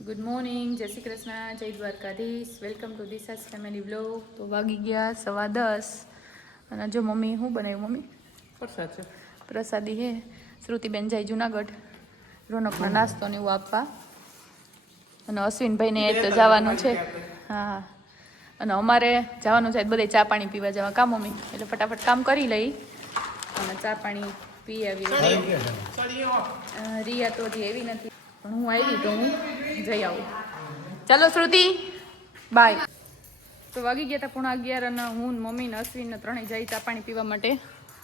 Good morning, જય શ્રી કૃષ્ણ, જય Dwarkadhish. Welcome to Disha's family vlog. તો વાગી ગયા 10:15 અને જો મમ્મી શું બનાવ્યું? મમ્મી પ્રસાદ છે. પ્રસાદી હે. શ્રુતિબેન જાય જુનાગઢ રોનકનો નાસ્તો ને એવું આપવા, અને અશ્વિનભાઈને તો જવાનું છે. હા, અને અમારે જવાનું છે બધે ચા પાણી પીવા જવા. કામ મમ્મી એટલે ફટાફટ કામ કરી લઈ અને ચા પાણી પી આવી. રિયા તો હજી એવી નથી, પણ હું આવી તો હું જઈ આવું. ચાલો શ્રુતિ, બાય. તો વાગી ગયા હતા 11:30 અને હું મમ્મી ને અશ્વિન ને ત્રણેય જાય ચા પાણી પીવા માટે.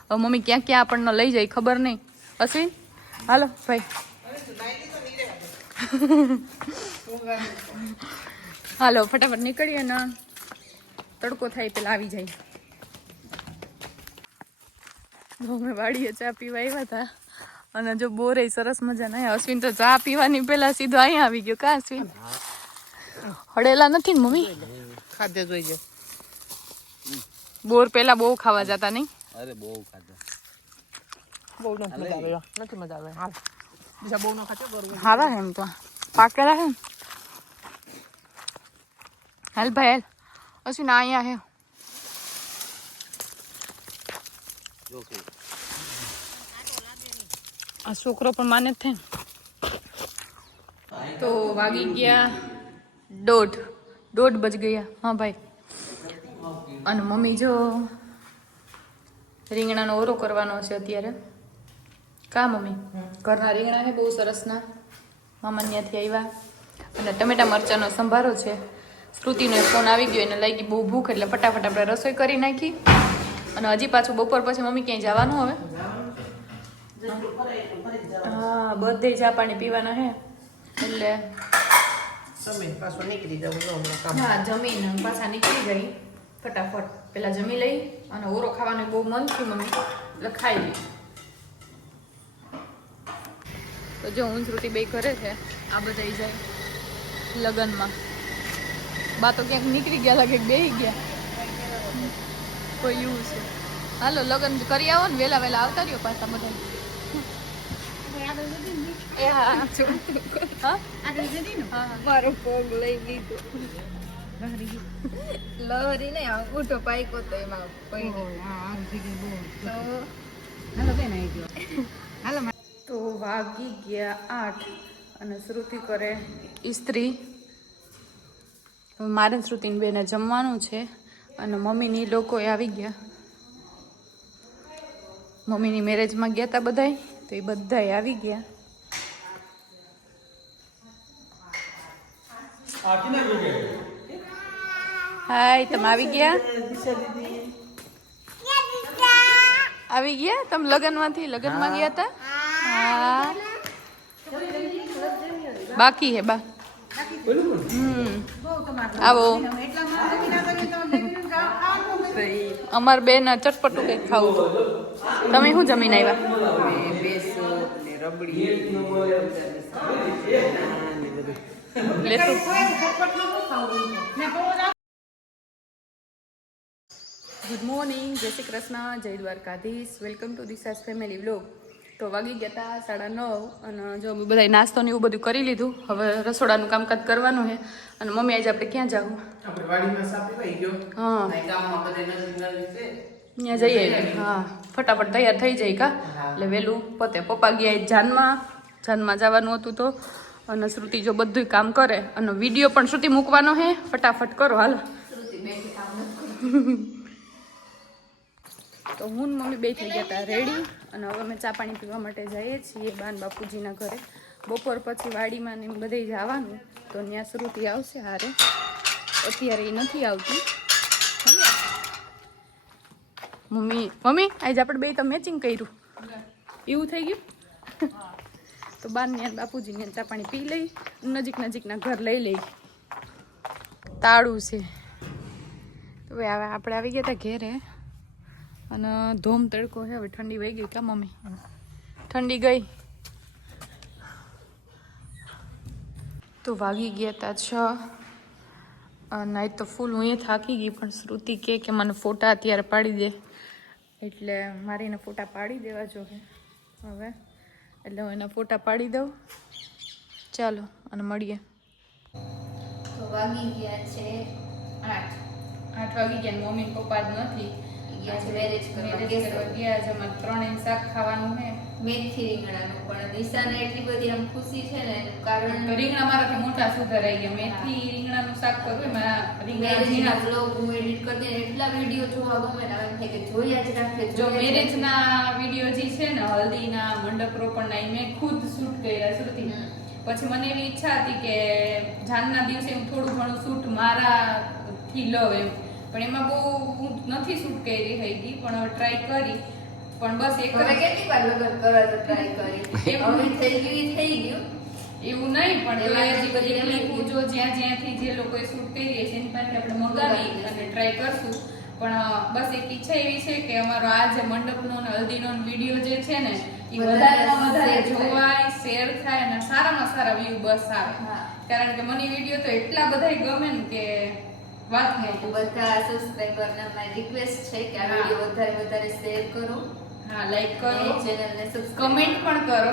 હવે મમ્મી ક્યાં ક્યાં આપણને લઈ જાય ખબર નહીં. અશ્વિન હાલો ભાઈ. હાલો ફટાફટ નીકળીએ ને તડકો થાય પેલા આવી જાય. અમે વાડીએ ચા પીવા આવ્યા હતા અને જો બોરે સરસ મજાના. અશ્વિન તો ચા પીવાની પેલા સીધો અહીંયા આવી ગયો. કા અશ્વિન હળેલા નથી ને મમ્મી? ખાધે જોઈએ. બોર પેલા બહુ ખાવા જતા નહીં? અરે બહુ ખાધા. બહુ નથી મજા આવે. હાલ બીજા બહુ ન ખાતો. હારા એમ તો પાકેલા હે. હાલ ભાઈ હાલ. અશ્વિન અહીંયા હે. આ છોકરો પણ માને જ થાય. તો વાગી ગયા 1:30 બજ ગયા. હા ભાઈ. અને મમ્મી જો રીંગણાનો ઓરો કરવાનો છે અત્યારે. કા મમ્મી? ઘરના રીંગણા છે બહુ સરસના, મામા ત્યાંથી આવ્યા. અને ટમેટા મરચાંનો સંભારો છે. શ્રુતિનો ફોન આવી ગયો, એને લાગી બહુ ભૂખ એટલે ફટાફટ આપણે રસોઈ કરી નાખી. અને હજી પાછું બપોર પછી મમ્મી ક્યાંય જવાનું હવે? હા, બધે ચા પાણી પીવાના હે એટલે હા જમીને પાછા નીકળી ગઈ ફટાફટ. પેલા જમી લઈ અને ઓરો ખાવાનું બહુ મન થયું મમ્મી એટલે ખાઈ લઈ. તો જો હું શ્રુતિ બે ઘરે છે. આ બધા જાય લગ્નમાં. બા તો ક્યાંક નીકળી ગયા લાગે, બેસી ગયા કોઈ એવું છે. હાલો લગ્ન કરી આવો ને, વહેલા વહેલા આવતા રહ્યો પાછા બધા. મારો પગ લઈ લીધો. લહરી ને અંગૂઠો પાક્યો તો એમાં તો વાગી ગયા 8 અને શ્રુતિ કરે ઇસ્ત્રી. મારે શ્રુતિને બેને જમવાનું છે અને મમ્મીની લોકોએ આવી ગયા. મમ્મીની મેરેજમાં ગયા હતા બધાય, તો એ બધાય આવી ગયા. હાય, તમે આવી ગયા? આવી ગયા તમે લગ્નમાંથી? લગ્નમાં ગયા હતા? હા, બાકી હે બા. આવો. અમાર બેન ચટપટું કંઈક ખાવું. તમે શું જમીને આવ્યા? ગુડ મોર્નિંગ, જય શ્રી કૃષ્ણ, જય Dwarkadhish. Welcome to Disha's family vlog. તો વાગી ગયા હતા 9:30 અને જો બધા નાસ્તો ને એવું બધું કરી લીધું. હવે રસોડાનું કામકાજ કરવાનું છે. અને મમ્મી આજે આપણે ક્યાં જવું? હા ત્યાં જઈએ. હા ફટાફટ તૈયાર થઈ જાય કા એટલે વહેલું પતે. પપ્પા ગયા જાનમાં જવાનું હતું તો. અને શ્રુતિ જો બધું કામ કરે અને વિડીયો પણ શ્રુતિ મૂકવાનો છે. ફટાફટ કરો હાલો. તો હું મમ્મી બે થઈ ગયા હતા રેડી અને હવે અમે ચા પાણી પીવા માટે જઈએ છીએ બાન બાપુજીના ઘરે. બપોર પછી વાડીમાં ને બધે જવાનું તો ત્યાં શ્રુતિ આવશે હારે. અત્યારે એ નથી આવતી. મમ્મી આજે આપણે બે તો મેચિંગ કર્યું એવું થઈ ગયું. તો બાન બાપુજીને ચા પાણી પી લઈ, નજીકના ઘર લઈ લઈ. તાળું છે. તો હવે આપણે આવી ગયા હતા ઘેરે અને ધોમ તડકો છે. હવે ઠંડી વહી ગઈ કા મમ્મી? ઠંડી ગઈ. તો વાગી ગયા હતા 6 નાઈટ તો ફૂલ. હું એ થાકી ગઈ પણ શ્રુતિ કે મને ફોટા અત્યારે પાડી દે એટલે મારે એને ફોટા પાડી દેવા જોઈએ હવે. એટલે હું એના ફોટા પાડી દઉં. ચાલો અને મળીએ. વાગી ગયા છે 8. 8 વાગી ગયા ને મમ્મી પપ્પા જ નથી ગયા છે મેરેજ કરવા ગયા છે. અમારે 3 શાક ખાવાનું છે. મેથી રીંગણાનું પણ દિશાને એટલી બધી આમ ખુશી છે ને એનું કારણ રીંગણા મારાથી મોટા સુધરાઈ ગયા. મેથી રીંગણાનું શાક કરવું એમાં રીંગણા મેરેજના ઝીણા. બ્લોગ હું એડિટ કરતી ને એટલા વિડીયો જોવા ગમે ને હવે એમ થાય કે જોયા જ રાખે જો મેરેજના વિડીયો જે છે ને હલ્દીના મંડપ રોપણના એ મેં ખુદ શૂટ કર્યા શ્રુતિ. પછી મને એવી ઈચ્છા હતી કે જાનના દિવસે હું થોડું ઘણું શૂટ મારાથી લઉં એમ, પણ એમાં બહુ હું નથી શૂટ કરી હતી, પણ હવે ટ્રાય કરી. પણ બસ એક હવે કેટલી વાર લગન કરવા તો ટ્રાય કરી હવે થઈ ગયું એવું નહીં, પણ તો એમાં હજી બધી એમાં ક્લિપો જો જ્યાંથી જે લોકોએ શૂટ કરી છે એની પાસે આપણે મંગાવી અને ટ્રાય કરશું. પણ બસ એક ઈચ્છા એવી છે કે અમારો આ જે મંડપનો ને હલ્દીનો વિડીયો જે છે ને એ વધારેમાં વધારે જોવાય, શેર થાય અને સારામાં સારા વ્યૂ બસ આવે. કારણ કે મને વિડીયો તો એટલા બધાય ગમે ને કે વાત નહીં. બધા સબસ્ક્રાઇબરને મારી રિક્વેસ્ટ છે કે આ વિડીયો વધારે શેર કરો, હા, લાઈક કરો, ચેનલને સબસ્ક્રાઇબ, કમેન્ટ પણ કરો,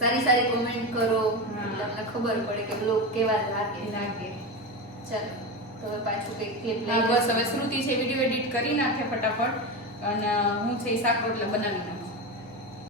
સારી કોમેન્ટ કરો, એટલે અમને ખબર પડે કે બ્લોગ કેવા લાગે. ચાલો તો હવે પાછું કંઈક ક્લિપ બસ હવે શ્રુતિ છે વિડીયો એડિટ કરી નાખે ફટાફટ, અને હું છે શાક રોટલા બનાવી નાખું.